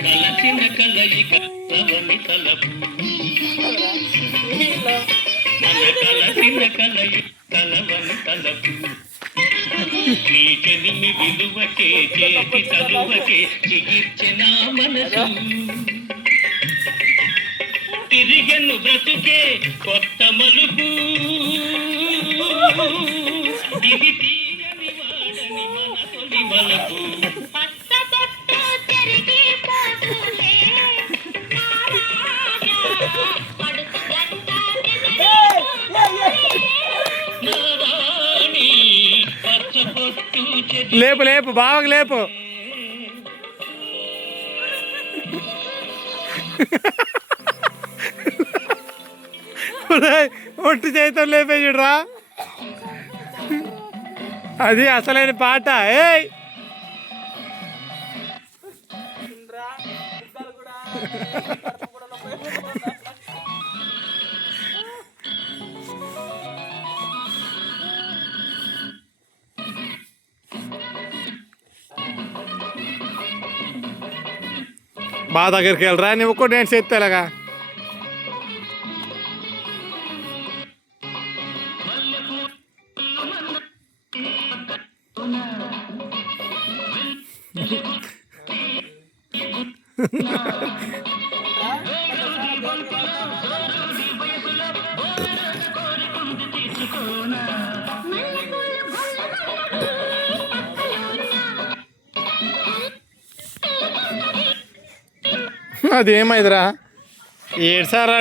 కలసిన కలయిక తలని తలపు మన కలసిన కలయిక తలవని తలపు నీ చెలిమి విలువకే చేతి తలువకే చిగిర్చిన మనసు తిరిగెను బ్రతుకే కొత్త మలుపు ఇది తీయని వాడని మన తొలి మలుపు లేపు లేపు బాగా లేపు. ఒట్టి చేతితో లేపే చూడరా, అది అసలైన పాట. ఏయ్ బాగా దగ్గరికి వెళ్ళరా, నువ్వు కూడా నేను చేస్తాలాగా. అది ఏమైందిరా ఏడ్సారా?